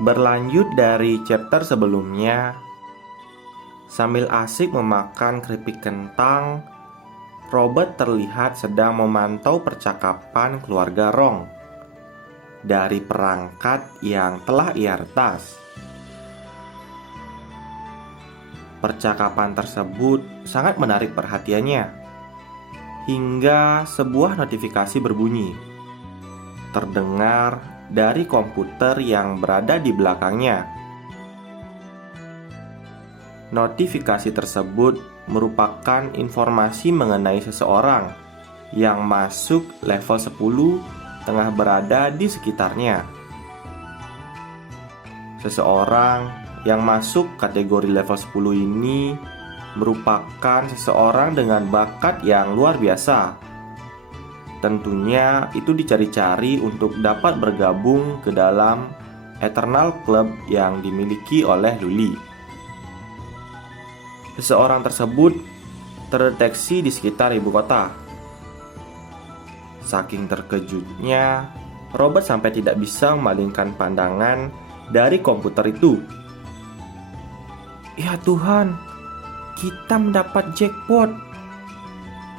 Berlanjut dari chapter sebelumnya, sambil asik memakan keripik kentang, Robert terlihat sedang memantau percakapan keluarga Rong dari perangkat yang telah ia retas. Percakapan tersebut sangat menarik perhatiannya, hingga sebuah notifikasi berbunyi terdengar dari komputer yang berada di belakangnya. Notifikasi tersebut merupakan informasi mengenai seseorang yang masuk level 10 tengah berada di sekitarnya. Seseorang yang masuk kategori level 10 ini merupakan seseorang dengan bakat yang luar biasa. Tentunya itu dicari-cari untuk dapat bergabung ke dalam Eternal Club yang dimiliki oleh Luli. Seseorang tersebut terdeteksi di sekitar ibu kota. Saking terkejutnya, Robert sampai tidak bisa memalingkan pandangan dari komputer itu. "Ya Tuhan, kita mendapat jackpot,"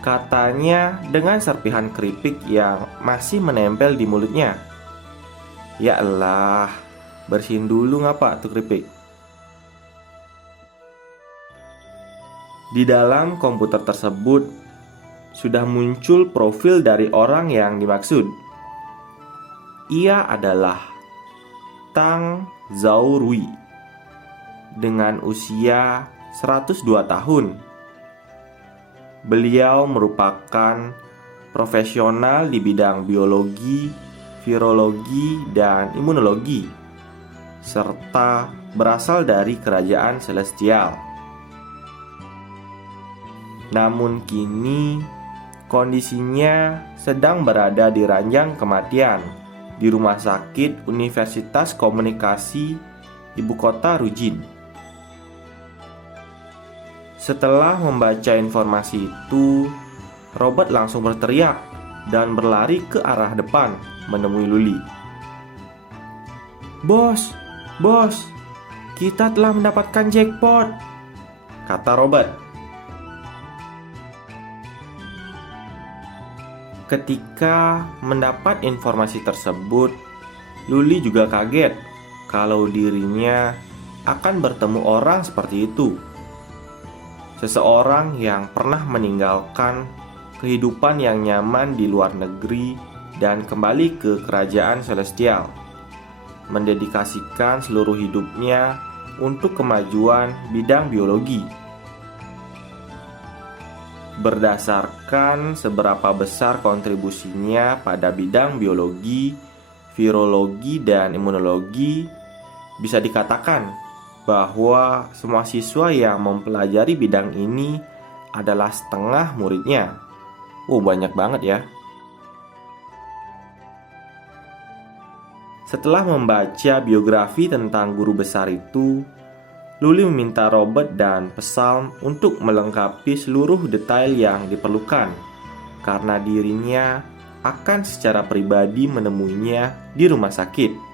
katanya dengan serpihan keripik yang masih menempel di mulutnya. "Ya elah, bersihin dulu ngapa tuh keripik." Di dalam komputer tersebut sudah muncul profil dari orang yang dimaksud. Ia adalah Tang Zaorui dengan usia 102 tahun. Beliau merupakan profesional di bidang biologi, virologi, dan imunologi, serta berasal dari kerajaan Celestial. Namun kini kondisinya sedang berada di ranjang kematian di Rumah Sakit Universitas Komunikasi Ibu Kota Rujin. Setelah membaca informasi itu, Robert langsung berteriak dan berlari ke arah depan menemui Luli. Bos, kita telah mendapatkan jackpot," kata Robert. Ketika mendapat informasi tersebut, Luli juga kaget kalau dirinya akan bertemu orang seperti itu. Seseorang yang pernah meninggalkan kehidupan yang nyaman di luar negeri dan kembali ke kerajaan Celestial, mendedikasikan seluruh hidupnya untuk kemajuan bidang biologi. Berdasarkan seberapa besar kontribusinya pada bidang biologi, virologi, dan imunologi, bisa dikatakan bahwa semua siswa yang mempelajari bidang ini adalah setengah muridnya. Banyak banget ya. Setelah membaca biografi tentang guru besar itu, Luli meminta Robert dan Psalm untuk melengkapi seluruh detail yang diperlukan, karena dirinya akan secara pribadi menemuinya di rumah sakit.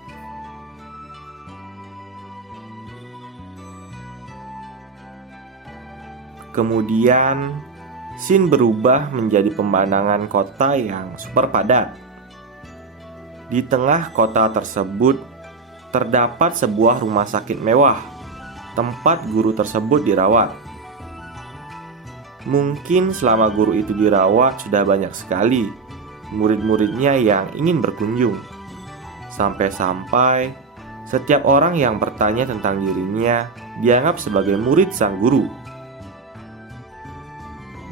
Kemudian, scene berubah menjadi pemandangan kota yang super padat. Di tengah kota tersebut, terdapat sebuah rumah sakit mewah, tempat guru tersebut dirawat. Mungkin selama guru itu dirawat sudah banyak sekali murid-muridnya yang ingin berkunjung. Sampai-sampai setiap orang yang bertanya tentang dirinya dianggap sebagai murid sang guru.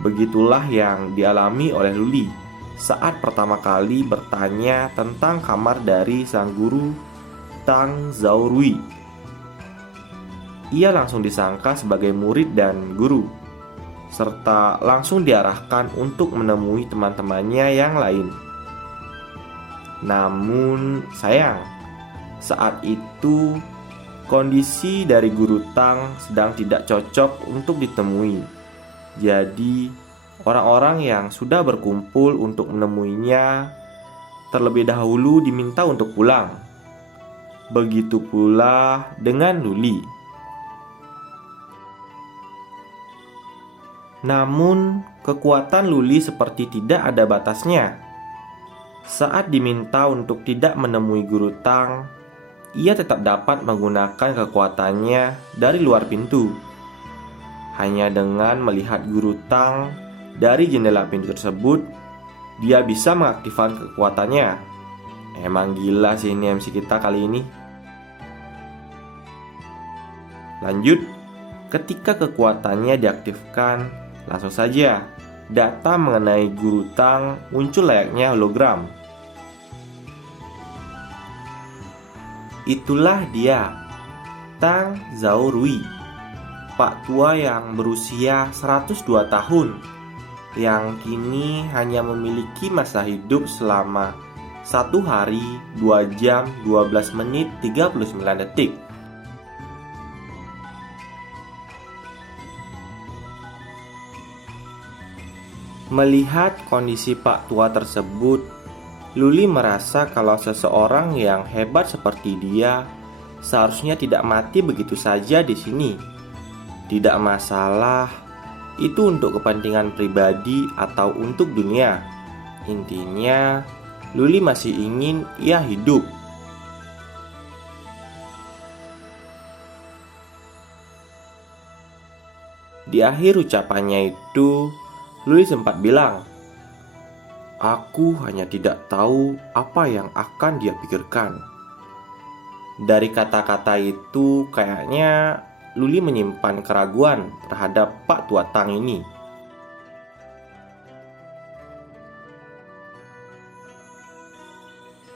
Begitulah yang dialami oleh Luli saat pertama kali bertanya tentang kamar dari sang guru Tang Zaorui. Ia langsung disangka sebagai murid dan guru, serta langsung diarahkan untuk menemui teman-temannya yang lain. Namun sayang, saat itu kondisi dari guru Tang sedang tidak cocok untuk ditemui. Jadi, orang-orang yang sudah berkumpul untuk menemuinya terlebih dahulu diminta untuk pulang. Begitu pula dengan Luli. Namun, kekuatan Luli seperti tidak ada batasnya. Saat diminta untuk tidak menemui Guru Tang, ia tetap dapat menggunakan kekuatannya dari luar pintu. Hanya dengan melihat Guru Tang dari jendela pintu tersebut, dia bisa mengaktifkan kekuatannya. Emang gila sih ini MC kita kali ini. Lanjut, ketika kekuatannya diaktifkan, langsung saja data mengenai Guru Tang muncul layaknya hologram. Itulah dia, Tang Zaorui, Pak tua yang berusia 102 tahun, yang kini hanya memiliki masa hidup selama 1 hari, 2 jam, 12 menit, 39 detik. Melihat kondisi Pak tua tersebut, Luli merasa kalau seseorang yang hebat seperti dia seharusnya tidak mati begitu saja di sini. Tidak masalah, itu untuk kepentingan pribadi atau untuk dunia. Intinya, Luli masih ingin ia hidup. Di akhir ucapannya itu, Luli sempat bilang, "Aku hanya tidak tahu apa yang akan dia pikirkan." Dari kata-kata itu, kayaknya Luli menyimpan keraguan terhadap Pak Tua Tang ini.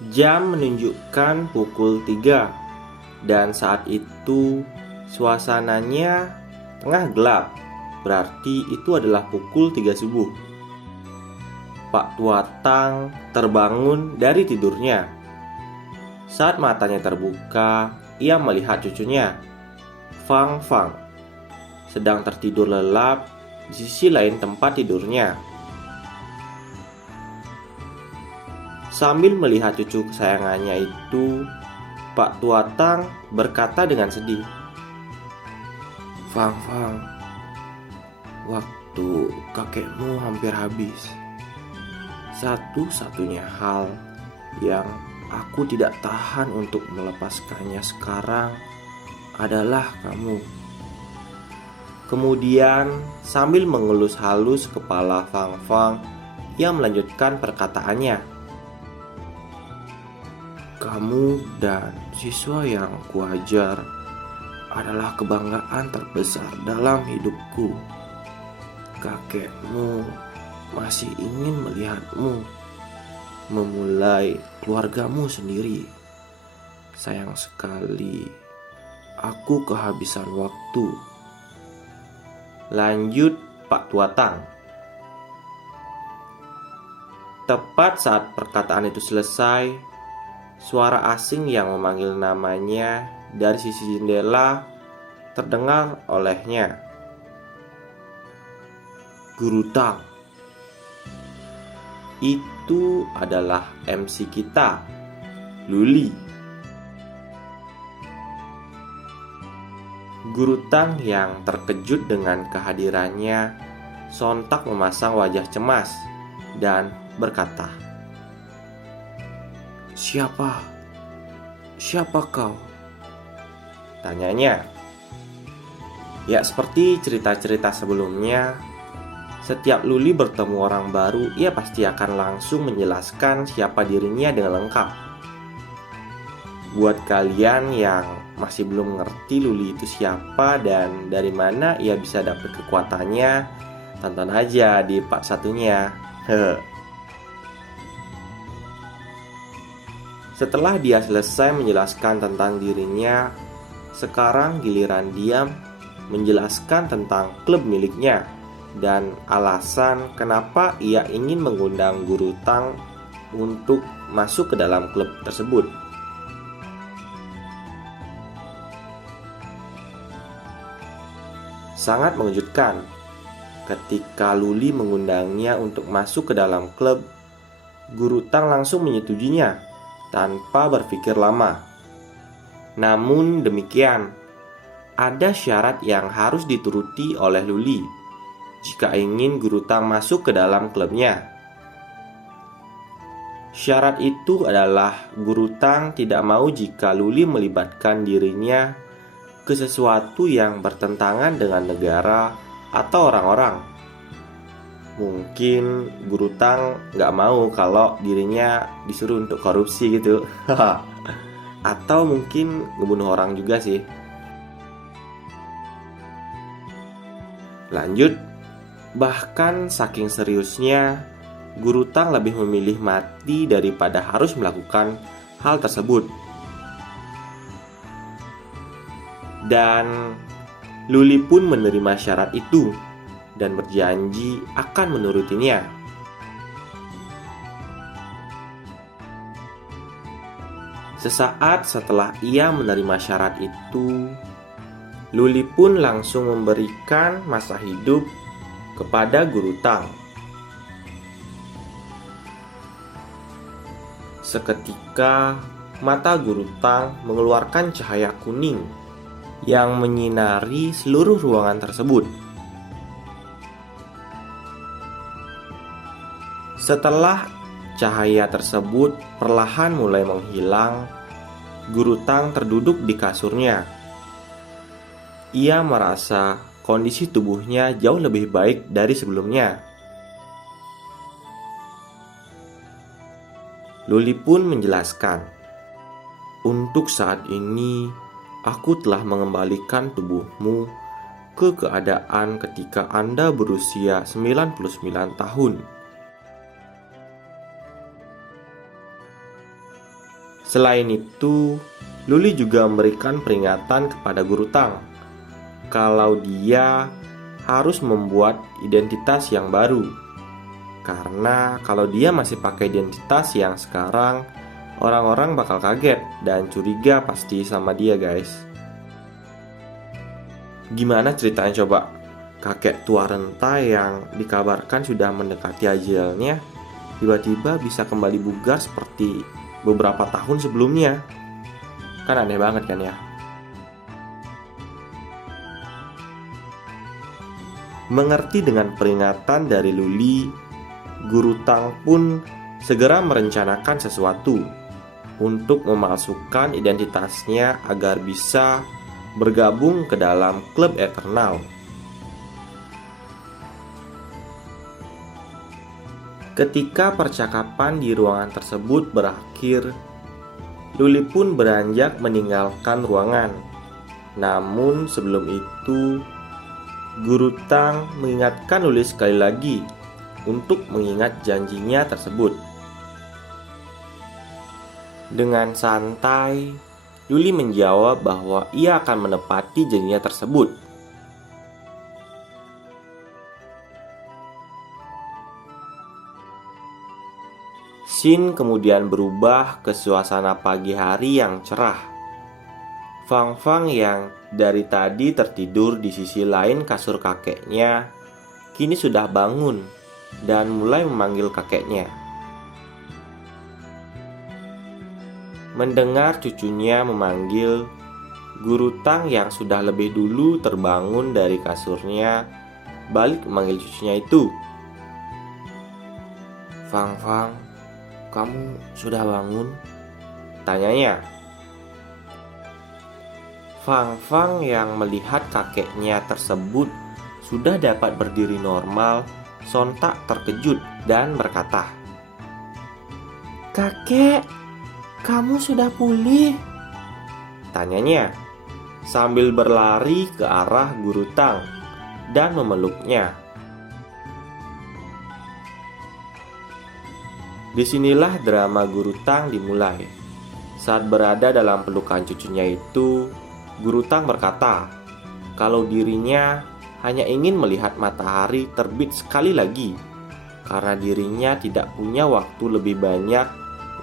Jam menunjukkan pukul 3, dan saat itu suasananya tengah gelap. Berarti itu adalah pukul 3 subuh. Pak Tua Tang terbangun dari tidurnya. Saat matanya terbuka, ia melihat cucunya, Fang Fang, sedang tertidur lelap di sisi lain tempat tidurnya. Sambil melihat cucu kesayangannya itu, Pak Tua Tang berkata dengan sedih, "Fang Fang, waktu kakekmu hampir habis. Satu-satunya hal yang aku tidak tahan untuk melepaskannya sekarang adalah kamu." Kemudian sambil mengelus halus kepala Fang Fang, ia melanjutkan perkataannya, "Kamu dan siswa yang kuajar adalah kebanggaan terbesar dalam hidupku. Kakekmu masih ingin melihatmu memulai keluargamu sendiri. Sayang sekali, aku kehabisan waktu." Lanjut Pak Tua Tang. Tepat saat perkataan itu selesai, suara asing yang memanggil namanya dari sisi jendela terdengar olehnya. "Guru Tang." Itu adalah MC kita, Luli. Guru Tang yang terkejut dengan kehadirannya sontak memasang wajah cemas dan berkata, "Siapa? Siapa kau?" tanyanya. Ya, seperti cerita-cerita sebelumnya, setiap Luli bertemu orang baru, ia pasti akan langsung menjelaskan siapa dirinya dengan lengkap. Buat kalian yang masih belum mengerti Luli itu siapa dan dari mana ia bisa dapat kekuatannya, tonton aja di part satunya. Setelah dia selesai menjelaskan tentang dirinya, sekarang giliran dia menjelaskan tentang klub miliknya dan alasan kenapa ia ingin mengundang Guru Tang untuk masuk ke dalam klub tersebut. Sangat mengejutkan ketika Luli mengundangnya untuk masuk ke dalam klub. Guru Tang langsung menyetujuinya tanpa berpikir lama. Namun demikian, ada syarat yang harus dituruti oleh Luli jika ingin Guru Tang masuk ke dalam klubnya. Syarat itu adalah Guru Tang tidak mau jika Luli melibatkan dirinya ke sesuatu yang bertentangan dengan negara atau orang-orang. Mungkin Guru Tang nggak mau kalau dirinya disuruh untuk korupsi gitu. Atau mungkin ngebunuh orang juga sih. Lanjut, bahkan saking seriusnya, Guru Tang lebih memilih mati daripada harus melakukan hal tersebut. Dan Luli pun menerima syarat itu dan berjanji akan menurutinya. Sesaat setelah ia menerima syarat itu, Luli pun langsung memberikan masa hidup kepada Guru Tang. Seketika, mata Guru Tang mengeluarkan cahaya kuning yang menyinari seluruh ruangan tersebut. Setelah cahaya tersebut perlahan mulai menghilang, Guru Tang terduduk di kasurnya. Ia merasa kondisi tubuhnya jauh lebih baik dari sebelumnya. Luli pun menjelaskan, "Untuk saat ini, aku telah mengembalikan tubuhmu ke keadaan ketika Anda berusia 99 tahun. Selain itu, Luli juga memberikan peringatan kepada Guru Tang kalau dia harus membuat identitas yang baru. Karena kalau dia masih pakai identitas yang sekarang, orang-orang bakal kaget dan curiga pasti sama dia, guys." Gimana ceritanya coba? Kakek tua renta yang dikabarkan sudah mendekati ajalnya tiba-tiba bisa kembali bugar seperti beberapa tahun sebelumnya. Kan aneh banget kan ya? Mengerti dengan peringatan dari Luli, Guru Tang pun segera merencanakan sesuatu untuk memalsukan identitasnya agar bisa bergabung ke dalam klub Eternal. Ketika percakapan di ruangan tersebut berakhir, Luli pun beranjak meninggalkan ruangan. Namun sebelum itu, Guru Tang mengingatkan Luli sekali lagi untuk mengingat janjinya tersebut. Dengan santai, Luli menjawab bahwa ia akan menepati janjinya tersebut. Scene kemudian berubah ke suasana pagi hari yang cerah. Fang Fang yang dari tadi tertidur di sisi lain kasur kakeknya, kini sudah bangun dan mulai memanggil kakeknya. Mendengar cucunya memanggil, Guru Tang yang sudah lebih dulu terbangun dari kasurnya balik memanggil cucunya itu. "Fang Fang, kamu sudah bangun?" tanyanya. Fang Fang yang melihat kakeknya tersebut sudah dapat berdiri normal, sontak terkejut dan berkata, "Kakek, kamu sudah pulih?" tanyanya sambil berlari ke arah Guru Tang dan memeluknya. Disinilah drama Guru Tang dimulai. Saat berada dalam pelukan cucunya itu, Guru Tang berkata kalau dirinya hanya ingin melihat matahari terbit sekali lagi karena dirinya tidak punya waktu lebih banyak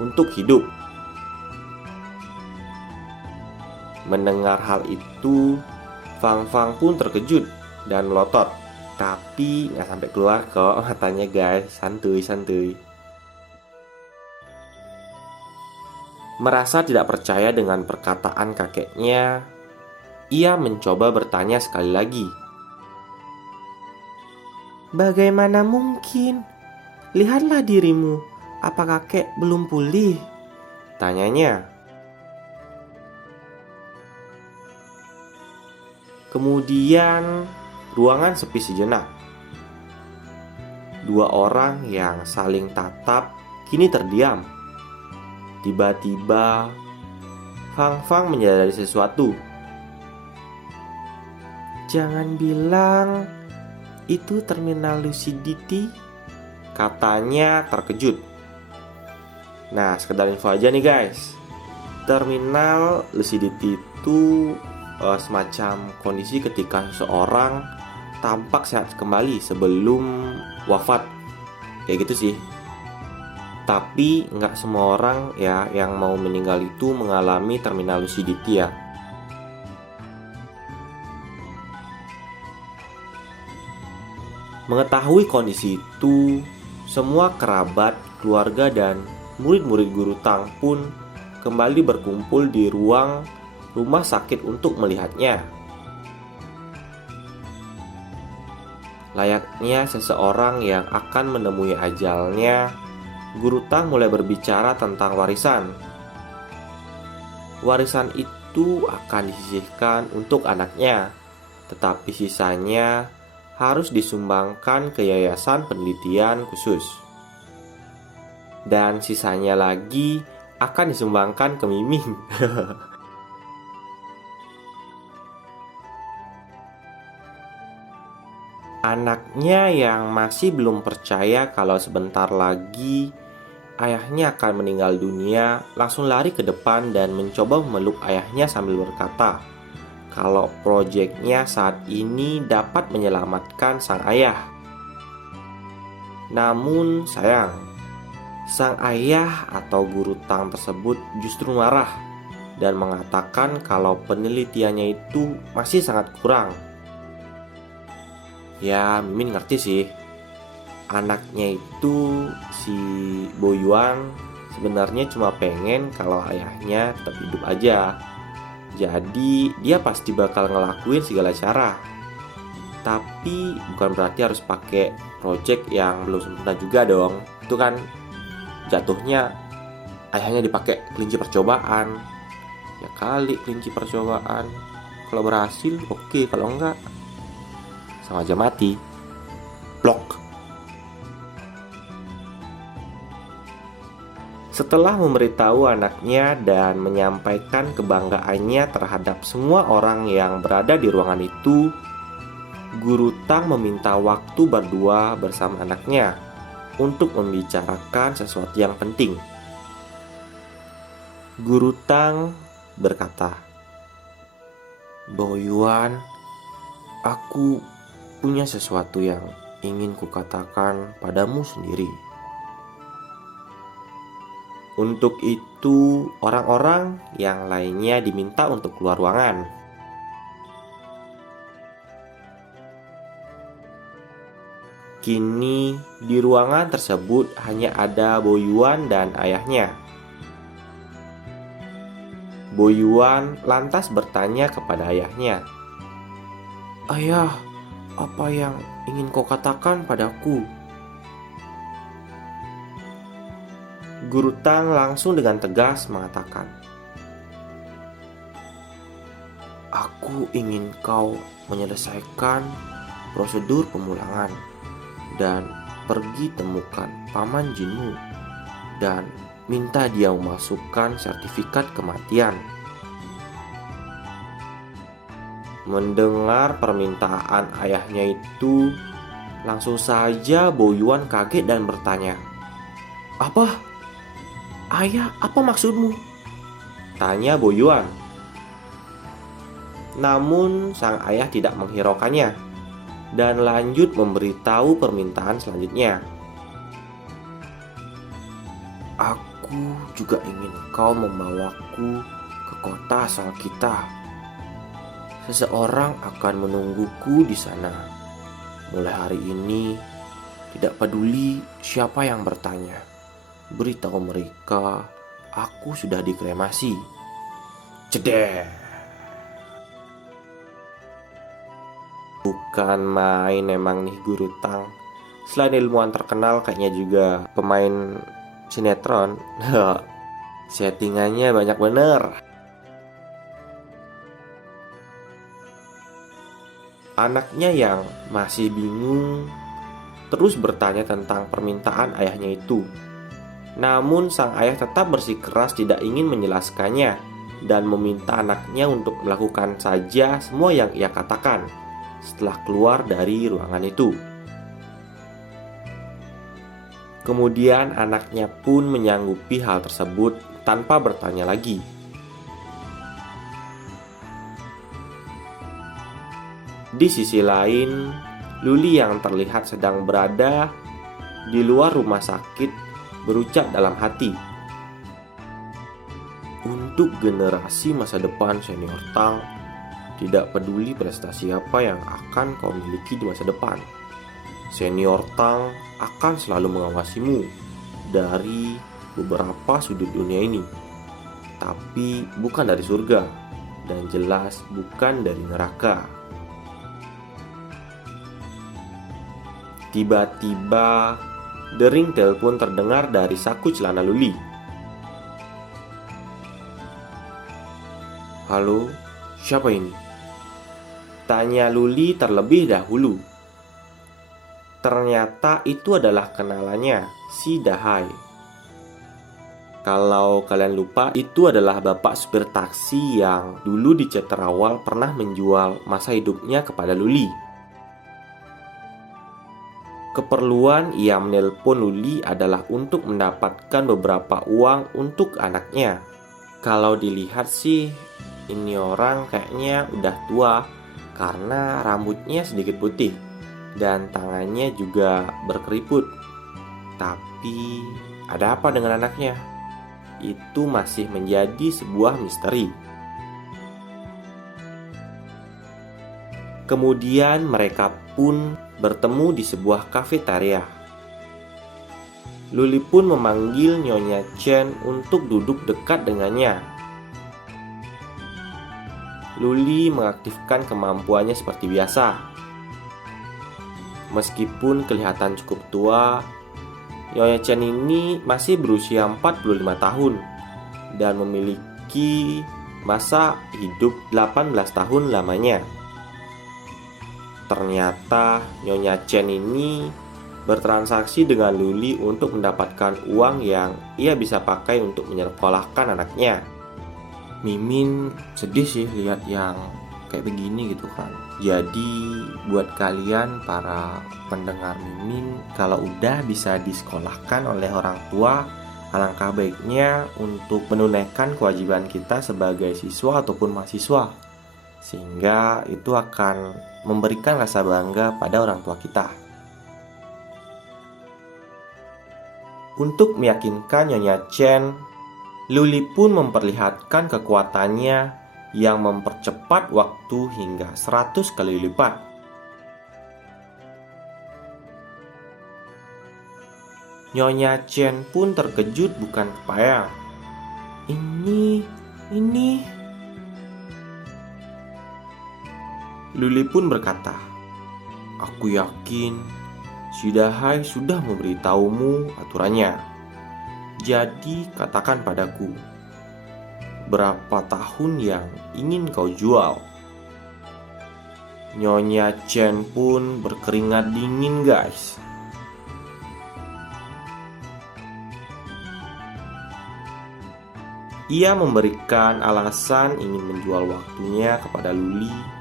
untuk hidup. Mendengar hal itu, Fang Fang pun terkejut dan melotot. Tapi nggak sampai keluar kok matanya guys, santuy. Merasa tidak percaya dengan perkataan kakeknya, ia mencoba bertanya sekali lagi. Bagaimana mungkin? Lihatlah dirimu, apa kakek belum pulih? Tanyanya. Kemudian ruangan sepi sejenak. Dua orang yang saling tatap kini terdiam. Tiba-tiba Fang Fang menyadari sesuatu. Jangan bilang itu terminal lucidity, katanya terkejut. Nah, sekedar info aja nih guys. Terminal lucidity itu semacam kondisi ketika seseorang tampak sehat kembali sebelum wafat. Kayak gitu sih. Tapi nggak semua orang ya yang mau meninggal itu mengalami terminal lucidity ya. Mengetahui kondisi itu, semua kerabat, keluarga, dan murid-murid guru Tang pun kembali berkumpul di ruang rumah sakit untuk melihatnya. Layaknya seseorang yang akan menemui ajalnya, guru Tang mulai berbicara tentang warisan. Warisan itu akan disisihkan untuk anaknya, tetapi sisanya harus disumbangkan ke yayasan penelitian khusus. Dan sisanya lagi akan disumbangkan ke Miming. Anaknya yang masih belum percaya kalau sebentar lagi ayahnya akan meninggal dunia langsung lari ke depan dan mencoba memeluk ayahnya sambil berkata kalau proyeknya saat ini dapat menyelamatkan sang ayah. Namun sayang, sang ayah atau guru Tang tersebut justru marah dan mengatakan kalau penelitiannya itu masih sangat kurang. Ya, Mimin ngerti sih. Anaknya itu si Boyuan sebenarnya cuma pengen kalau ayahnya tetap hidup aja. Jadi dia pasti bakal ngelakuin segala cara. Tapi bukan berarti harus pakai project yang belum sempurna juga dong. Itu kan jatuhnya ayahnya dipakai kelinci percobaan. Ya kali kelinci percobaan. Kalau berhasil oke, kalau enggak sama aja mati. Blok. Setelah memberitahu anaknya dan menyampaikan kebanggaannya terhadap semua orang yang berada di ruangan itu, guru Tang meminta waktu berdua bersama anaknya untuk membicarakan sesuatu yang penting. Guru Tang berkata, Boyuan, aku punya sesuatu yang ingin kukatakan padamu sendiri. Untuk itu, orang-orang yang lainnya diminta untuk keluar ruangan. Kini, di ruangan tersebut hanya ada Boyuan dan ayahnya. Boyuan lantas bertanya kepada ayahnya, Ayah, apa yang ingin kau katakan padaku? Guru Tang langsung dengan tegas mengatakan, Aku ingin kau menyelesaikan prosedur pemulangan dan pergi temukan paman Jinmu dan minta dia memasukkan sertifikat kematian. Mendengar permintaan ayahnya itu, langsung saja Boyuan kaget dan bertanya, Apa? Ayah, apa maksudmu? Tanya Boyuan. Namun sang ayah tidak menghiraukannya dan lanjut memberitahu permintaan selanjutnya. Aku juga ingin kau membawaku ke kota asal kita. Seseorang akan menungguku di sana. Mulai hari ini, tidak peduli siapa yang bertanya, beritahu mereka aku sudah dikremasi. Cedek. Bukan main emang nih Guru Tang. Selain ilmuwan terkenal, kayaknya juga pemain sinetron. Settingannya banyak bener. Anaknya yang masih bingung terus bertanya tentang permintaan ayahnya itu. Namun sang ayah tetap bersikeras tidak ingin menjelaskannya dan meminta anaknya untuk melakukan saja semua yang ia katakan setelah keluar dari ruangan itu. Kemudian anaknya pun menyanggupi hal tersebut tanpa bertanya lagi. Di sisi lain, Luli yang terlihat sedang berada di luar rumah sakit berucap dalam hati, untuk generasi masa depan senior Tang, tidak peduli prestasi apa yang akan kau miliki di masa depan, senior Tang akan selalu mengawasimu dari beberapa sudut dunia ini, tapi bukan dari surga, dan jelas bukan dari neraka. Tiba-tiba dering telepon terdengar dari saku celana Luli. Halo, siapa ini? Tanya Luli terlebih dahulu. Ternyata itu adalah kenalannya, si Dahai. Kalau kalian lupa, itu adalah bapak supir taksi yang dulu di chapter awal pernah menjual masa hidupnya kepada Luli. Keperluan ia menelpon Luli adalah untuk mendapatkan beberapa uang untuk anaknya. Kalau dilihat sih, ini orang kayaknya udah tua karena rambutnya sedikit putih dan tangannya juga berkeriput. Tapi ada apa dengan anaknya? Itu masih menjadi sebuah misteri. Kemudian mereka pun bertemu di sebuah kafetaria. Luli pun memanggil Nyonya Chen untuk duduk dekat dengannya. Luli mengaktifkan kemampuannya seperti biasa. Meskipun kelihatan cukup tua, Nyonya Chen ini masih berusia 45 tahun dan memiliki masa hidup 18 tahun lamanya. Ternyata Nyonya Chen ini bertransaksi dengan Luli untuk mendapatkan uang yang ia bisa pakai untuk menyekolahkan anaknya. Mimin sedih sih lihat yang kayak begini gitu kan. Jadi buat kalian para pendengar Mimin, kalau udah bisa disekolahkan oleh orang tua, alangkah baiknya untuk menunaikan kewajiban kita sebagai siswa ataupun mahasiswa, sehingga itu akan memberikan rasa bangga pada orang tua kita. Untuk meyakinkan Nyonya Chen, Luli pun memperlihatkan kekuatannya yang mempercepat waktu hingga 100 kali lipat. Nyonya Chen pun terkejut bukan kebayang. Ini Luli pun berkata, aku yakin si Dahai sudah memberitahumu aturannya. Jadi katakan padaku, berapa tahun yang ingin kau jual? Nyonya Chen pun berkeringat dingin guys. Ia memberikan alasan ingin menjual waktunya kepada Luli.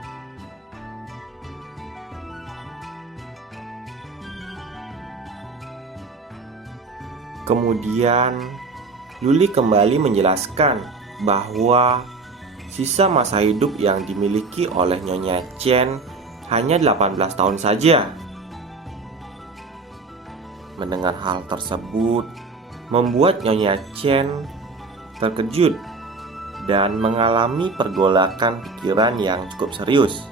Kemudian Luli kembali menjelaskan bahwa sisa masa hidup yang dimiliki oleh Nyonya Chen hanya 18 tahun saja. Mendengar hal tersebut membuat Nyonya Chen terkejut dan mengalami pergolakan pikiran yang cukup serius.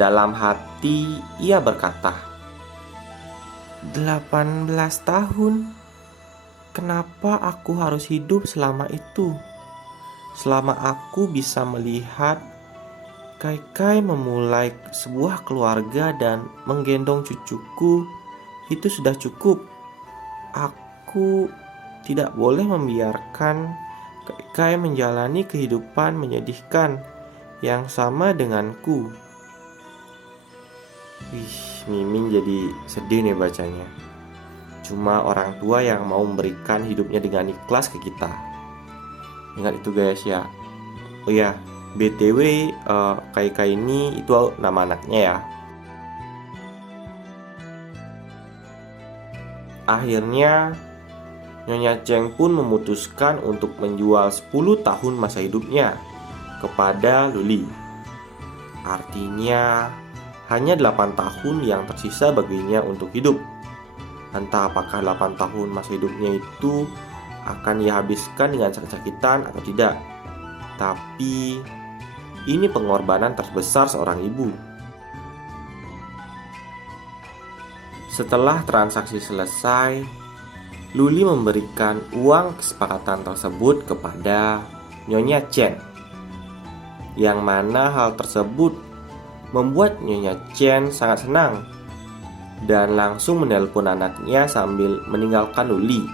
Dalam hati ia berkata, 18 tahun? Kenapa aku harus hidup selama itu? Selama aku bisa melihat Kai-Kai memulai sebuah keluarga dan menggendong cucuku, itu sudah cukup. Aku tidak boleh membiarkan Kai-Kai menjalani kehidupan menyedihkan yang sama denganku. Wih, Mimin jadi sedih nih bacanya. Cuma orang tua yang mau memberikan hidupnya dengan ikhlas ke kita. Ingat itu guys ya. Oh ya, BTW Kai-Kai ini itu nama anaknya ya. Akhirnya Nyonya Cheng pun memutuskan untuk menjual 10 tahun masa hidupnya kepada Luli. Artinya hanya 8 tahun yang tersisa baginya untuk hidup. Entah apakah 8 tahun masa hidupnya itu akan ia habiskan dengan sakit-sakitan atau tidak. Tapi ini pengorbanan terbesar seorang ibu. Setelah transaksi selesai, Luli memberikan uang kesepakatan tersebut kepada Nyonya Chen. Yang mana hal tersebut membuat Nyonya Chen sangat senang dan langsung menelpon anaknya sambil meninggalkan Luli.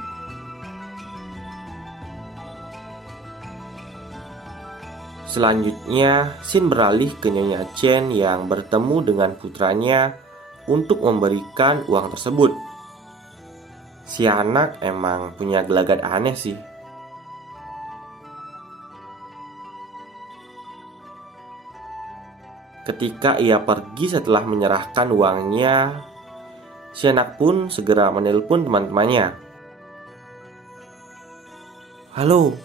Selanjutnya, Xin beralih ke Nyonya Chen yang bertemu dengan putranya untuk memberikan uang tersebut. Si anak emang punya gelagat aneh sih. Ketika ia pergi setelah menyerahkan uangnya, si anak pun segera menelpon teman-temannya. Halo,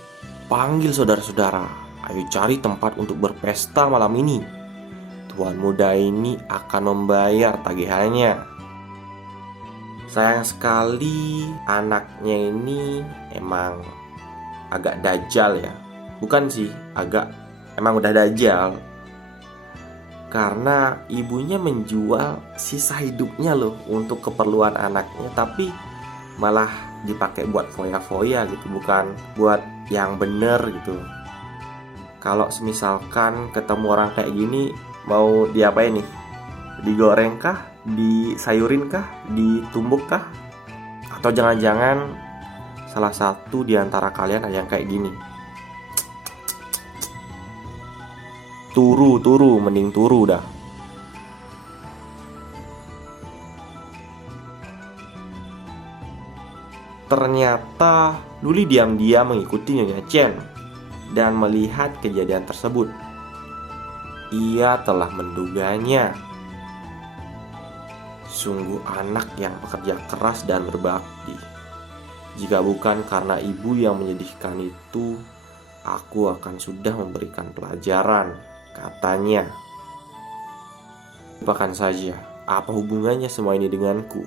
panggil saudara-saudara. Ayo cari tempat untuk berpesta malam ini. Tuan muda ini akan membayar tagihannya. Sayang sekali anaknya ini emang agak dajal ya. Bukan sih, emang udah dajal. Karena ibunya menjual sisa hidupnya loh untuk keperluan anaknya, tapi malah dipakai buat foya-foya gitu, bukan buat yang bener gitu. Kalau misalkan ketemu orang kayak gini, mau diapain nih? Digoreng kah? Disayurin kah? Ditumbuk kah? Atau jangan-jangan salah satu di antara kalian ada yang kayak gini? Turu, mending turu dah. Ternyata Luli diam-diam mengikuti Nyonya Chen dan melihat kejadian tersebut. Ia telah menduganya. Sungguh anak yang bekerja keras dan berbakti. Jika bukan karena ibu yang menyedihkan itu, aku akan sudah memberikan pelajaran, katanya. Lupakan saja, apa hubungannya semua ini denganku?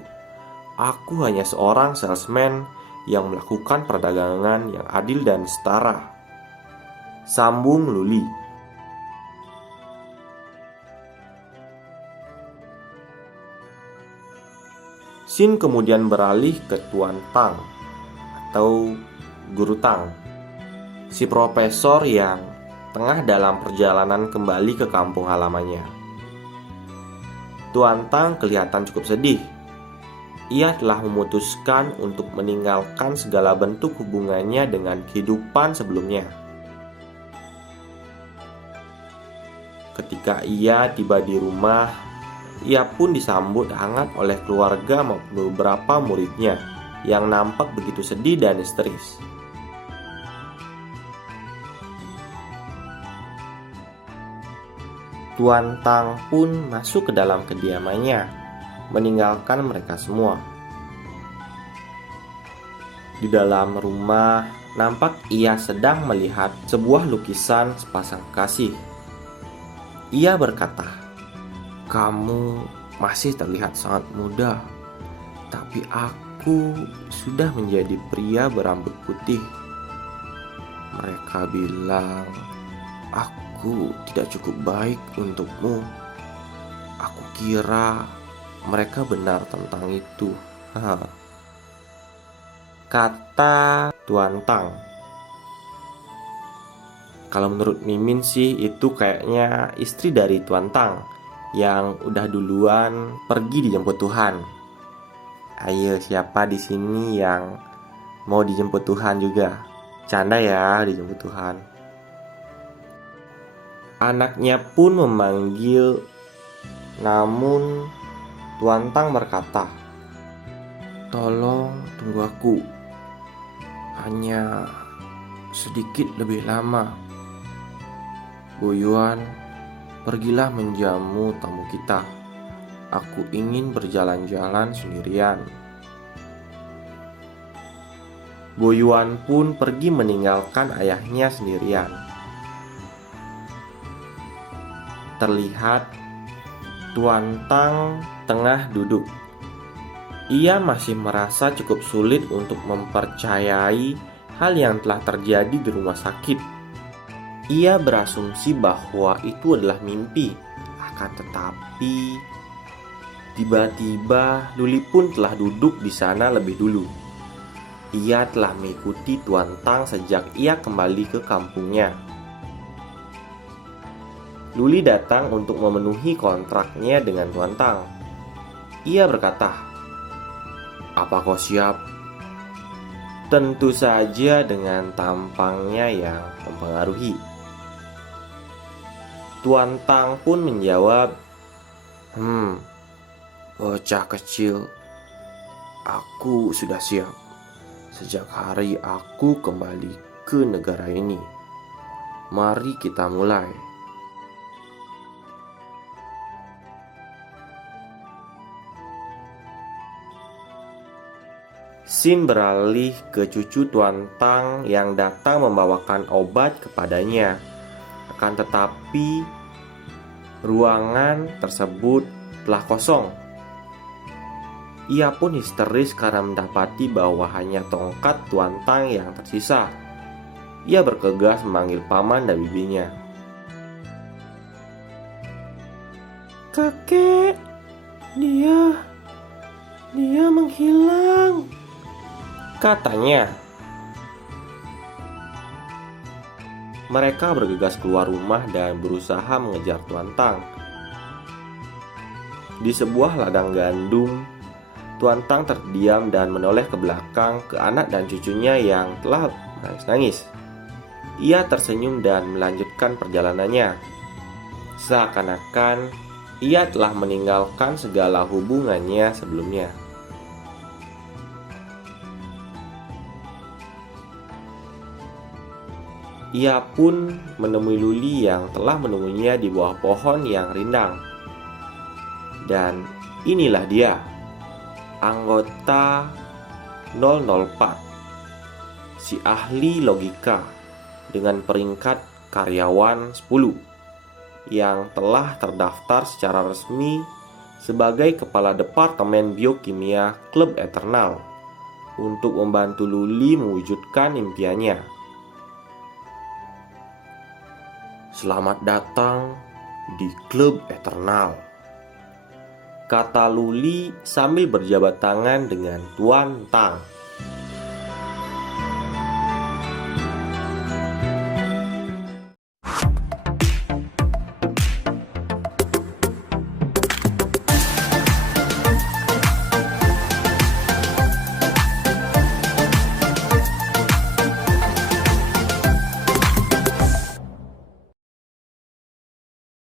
Aku hanya seorang salesman yang melakukan perdagangan yang adil dan setara, sambung Luli. Xin kemudian beralih ke Tuan Tang atau Guru Tang, si profesor yang tengah dalam perjalanan kembali ke kampung halamannya. Tuan Tang kelihatan cukup sedih. Ia telah memutuskan untuk meninggalkan segala bentuk hubungannya dengan kehidupan sebelumnya. Ketika ia tiba di rumah, ia pun disambut hangat oleh keluarga maupun beberapa muridnya yang nampak begitu sedih dan histeris. Tuan Tang pun masuk ke dalam kediamannya, meninggalkan mereka semua. Di dalam rumah, nampak ia sedang melihat sebuah lukisan sepasang kekasih. Ia berkata, "Kamu masih terlihat sangat muda, tapi aku sudah menjadi pria berambut putih. Mereka bilang aku tidak cukup baik untukmu. Aku kira mereka benar tentang itu." kata Tuan Tang. Kalau menurut Mimin sih itu kayaknya istri dari Tuan Tang yang udah duluan pergi dijemput Tuhan. Ayo, siapa di sini yang mau dijemput Tuhan juga? Canda ya, dijemput Tuhan. Anaknya pun memanggil, namun Tuan Tang berkata, "Tolong tunggu aku, hanya sedikit lebih lama. Bu Yuan, pergilah menjamu tamu kita. Aku ingin berjalan-jalan sendirian." Bu Yuan pun pergi meninggalkan ayahnya sendirian. Terlihat Tuan Tang tengah duduk. Ia masih merasa cukup sulit untuk mempercayai hal yang telah terjadi di rumah sakit. Ia berasumsi bahwa itu adalah mimpi. Akan tetapi tiba-tiba Luli pun telah duduk di sana lebih dulu. Ia telah mengikuti Tuan Tang sejak ia kembali ke kampungnya. Luli datang untuk memenuhi kontraknya dengan Tuan Tang. Ia berkata, "Apa kau siap?" Tentu saja dengan tampangnya yang mempengaruhi. Tuan Tang pun menjawab, bocah kecil, aku sudah siap. Sejak hari aku kembali ke negara ini. Mari kita mulai." Sim beralih ke cucu Tuan Tang yang datang membawakan obat kepadanya. Akan tetapi ruangan tersebut telah kosong. Ia pun histeris karena mendapati bahwa hanya tongkat Tuan Tang yang tersisa. Ia bergegas memanggil paman dan bibinya. "Kakek, dia menghilang," katanya. Mereka bergegas keluar rumah dan berusaha mengejar Tuan Tang. Di sebuah ladang gandum, Tuan Tang terdiam dan menoleh ke belakang ke anak dan cucunya yang telah menangis-nangis. Ia tersenyum dan melanjutkan perjalanannya. Seakan-akan ia telah meninggalkan segala hubungannya sebelumnya. Ia pun menemui Luli yang telah menunggunya di bawah pohon yang rindang. Dan inilah dia, anggota 004, si ahli logika dengan peringkat karyawan 10 yang telah terdaftar secara resmi sebagai kepala Departemen Biokimia Klub Eternal untuk membantu Luli mewujudkan impiannya. "Selamat datang di Klub Eternal," kata Luli sambil berjabat tangan dengan Tuan Tang.